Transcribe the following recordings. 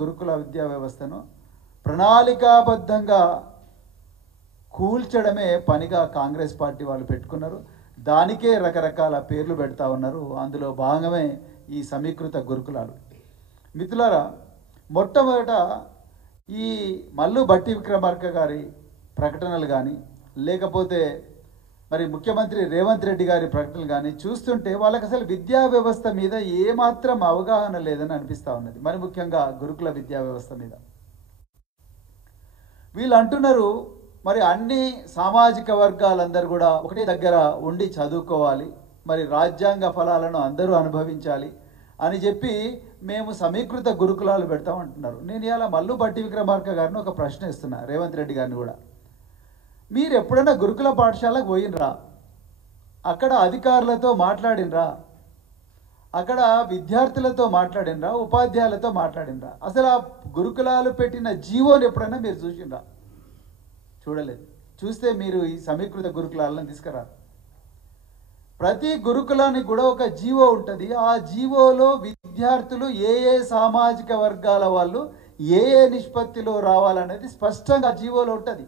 గురుకుల విద్యా వ్యవస్థను ప్రణాళికాబద్ధంగా కూల్చడమే పనిగా కాంగ్రెస్ పార్టీ వాళ్ళు పెట్టుకున్నారు. దానికే రకరకాల పేర్లు పెడతా ఉన్నారు. అందులో భాగమే ఈ సమీకృత గురుకులాలు. మిత్రులారా, మొట్టమొదట ఈ మల్లు భట్టి విక్రమార్క గారి ప్రకటనలు కానీ లేకపోతే మరి ముఖ్యమంత్రి రేవంత్ రెడ్డి గారి ప్రకటనలు కానీ చూస్తుంటే వాళ్ళకి అసలు విద్యా వ్యవస్థ మీద ఏమాత్రం అవగాహన లేదని అనిపిస్తూ ఉన్నది. మరి ముఖ్యంగా గురుకుల విద్యా వ్యవస్థ మీద వీళ్ళు అంటున్నారు మరి అన్ని సామాజిక వర్గాలందరూ కూడా ఒకటే దగ్గర ఉండి చదువుకోవాలి, మరి రాజ్యాంగ ఫలాలను అందరూ అనుభవించాలి అని చెప్పి మేము సమీకృత గురుకులాలు పెడతామంటున్నారు. నేను ఇలా మల్లు భట్టి విక్రమార్క గారిని ఒక ప్రశ్న ఇస్తున్నా, రేవంత్ రెడ్డి గారిని కూడా. మీరు ఎప్పుడైనా గురుకుల పాఠశాలకు పోయినరా? అక్కడ అధికారులతో మాట్లాడినరా? అక్కడ విద్యార్థులతో మాట్లాడినరా? ఉపాధ్యాయులతో మాట్లాడినరా? అసలు ఆ గురుకులాలు పెట్టిన జీవోని ఎప్పుడైనా మీరు చూసినరా? చూడలేదు. చూస్తే మీరు ఈ సమీకృత గురుకులాలను తీసుకురా. ప్రతి గురుకులానికి కూడా ఒక జీవో ఉంటుంది. ఆ జీవోలో విద్యార్థులు ఏ ఏ సామాజిక వర్గాల వాళ్ళు ఏ ఏ నిష్పత్తిలో రావాలనేది స్పష్టంగా జీవోలో ఉంటుంది.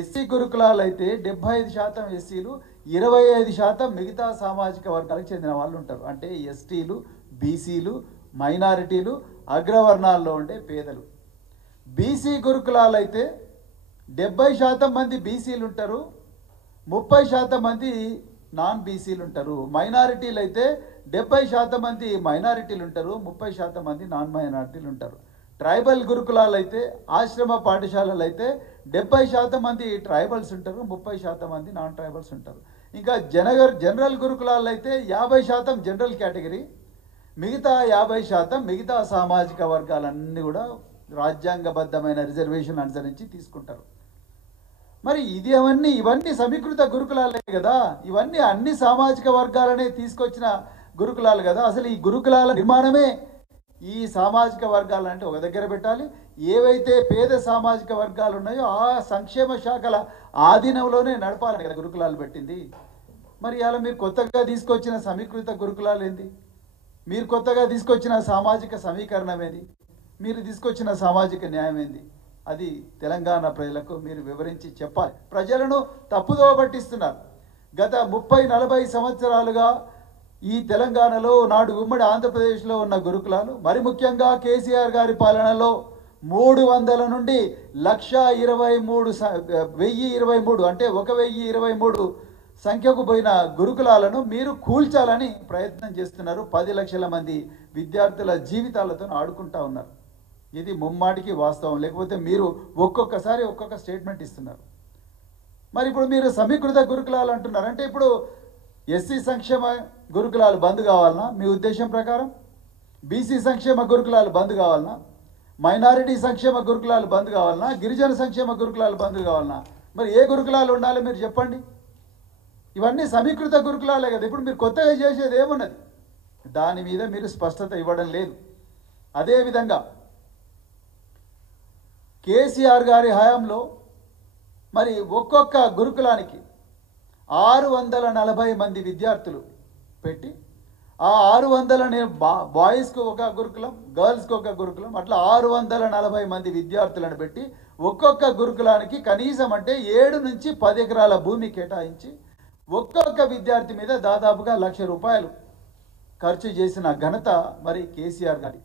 ఎస్సీ గురుకులాలు అయితే 75% ఎస్సీలు, 25% మిగతా సామాజిక వర్గాలకు చెందిన వాళ్ళు ఉంటారు. అంటే ఎస్టీలు, బీసీలు, మైనారిటీలు, అగ్రవర్ణాల్లో ఉండే పేదలు. బీసీ గురుకులాలు అయితే 70% మంది బీసీలు ఉంటారు, 30% మంది నాన్ బీసీలు ఉంటారు. మైనారిటీలు అయితే 70% మంది మైనారిటీలు ఉంటారు, 30% మంది నాన్ మైనారిటీలు ఉంటారు. ట్రైబల్ గురుకులాలు అయితే, ఆశ్రమ పాఠశాలలు అయితే 70% మంది ట్రైబల్స్ ఉంటారు, 30% మంది నాన్ ట్రైబల్స్ ఉంటారు. ఇంకా జనరల్ గురుకులాలు అయితే 50% జనరల్ కేటగిరీ, మిగతా 50% మిగతా సామాజిక వర్గాలన్నీ కూడా రాజ్యాంగబద్ధమైన రిజర్వేషన్ అనుసరించి తీసుకుంటారు. మరి ఇవన్నీ సమీకృత గురుకులాలే కదా, ఇవన్నీ అన్ని సామాజిక వర్గాలనే తీసుకొచ్చిన గురుకులాలు కదా. అసలు ఈ గురుకులాల నిర్మాణమే ఈ సామాజిక వర్గాలంటే ఒక దగ్గర పెట్టాలి. ఏవైతే పేద సామాజిక వర్గాలు ఉన్నాయో ఆ సంక్షేమ శాఖల ఆధీనంలోనే నడపాలని కదా గురుకులాలు పెట్టింది. మరి ఇలా మీరు కొత్తగా తీసుకొచ్చిన సమీకృత గురుకులాలు ఏంది? మీరు కొత్తగా తీసుకొచ్చిన సామాజిక సమీకరణం ఏంది? మీరు తీసుకొచ్చిన సామాజిక న్యాయం ఏంది? అది తెలంగాణ ప్రజలకు మీరు వివరించి చెప్పాలి. ప్రజలను తప్పుదో పట్టిస్తున్నారు. గత 30-40 సంవత్సరాలుగా ఈ తెలంగాణలో నాడు ఉమ్మడి ఆంధ్రప్రదేశ్లో ఉన్న గురుకులాలు, మరి ముఖ్యంగా కేసీఆర్ గారి పాలనలో 300 నుండి 1,023 అంటే 1,023 సంఖ్యకు పోయిన గురుకులాలను మీరు కూల్చాలని ప్రయత్నం చేస్తున్నారు. 10 లక్షల మంది విద్యార్థుల జీవితాలతో ఆడుకుంటా ఉన్నారు. ఇది ముమ్మాటికి వాస్తవం. లేకపోతే మీరు ఒక్కొక్కసారి ఒక్కొక్క స్టేట్మెంట్ ఇస్తున్నారు. మరి ఇప్పుడు మీరు సమీకృత గురుకులాలు అంటున్నారు. అంటే ఇప్పుడు ఎస్సీ సంక్షేమ గురుకులాలు బంద్ కావాలన్నా మీ ఉద్దేశం ప్రకారం? బీసీ సంక్షేమ గురుకులాలు బంద్ కావాలన్నా? మైనారిటీ సంక్షేమ గురుకులాలు బంద్ కావాలన్నా? గిరిజన సంక్షేమ గురుకులాలు బంద్ కావాలన్నా? మరి ఏ గురుకులాలు ఉండాలి మీరు చెప్పండి. ఇవన్నీ సమీకృత గురుకులాలే కదా. ఇప్పుడు మీరు కొత్తగా చేసేది ఏమున్నది? దాని మీద మీరు స్పష్టత ఇవ్వడం లేదు. అదేవిధంగా కేసీఆర్ గారి హయాంలో మరి ఒక్కొక్క గురుకులానికి 640 మంది విద్యార్థులు పెట్టి, ఆ 600 బాయ్స్కి ఒక గురుకులం, గర్ల్స్కి ఒక గురుకులం, అట్లా 640 మంది విద్యార్థులను పెట్టి ఒక్కొక్క గురుకులానికి కనీసం అంటే 7 నుంచి 10 ఎకరాల భూమి కేటాయించి ఒక్కొక్క విద్యార్థి మీద దాదాపుగా ₹1,00,000 ఖర్చు చేసిన ఘనత మరి కేసీఆర్ గారి.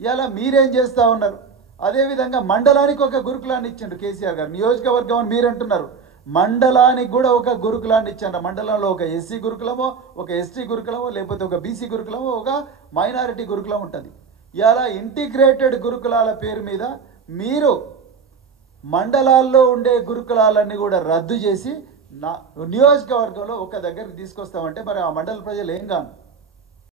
ఇలా మీరేం చేస్తూ ఉన్నారు? అదేవిధంగా మండలానికి ఒక గురుకులాన్ని ఇచ్చిండు కేసీఆర్ గారు. నియోజకవర్గం అని మీరు అంటున్నారు, మండలానికి కూడా ఒక గురుకులాన్ని ఇచ్చారు. మండలంలో ఒక ఎస్సీ గురుకులమో, ఒక ఎస్టీ గురుకులమో, లేకపోతే ఒక బీసీ గురుకులమో, ఒక మైనారిటీ గురుకులం ఉంటుంది. ఇలా ఇంటిగ్రేటెడ్ గురుకులాల పేరు మీద మీరు మండలాల్లో ఉండే గురుకులాలన్నీ కూడా రద్దు చేసి నియోజకవర్గంలో ఒక దగ్గరికి తీసుకొస్తామంటే మరి ఆ మండల ప్రజలు ఏం కాను?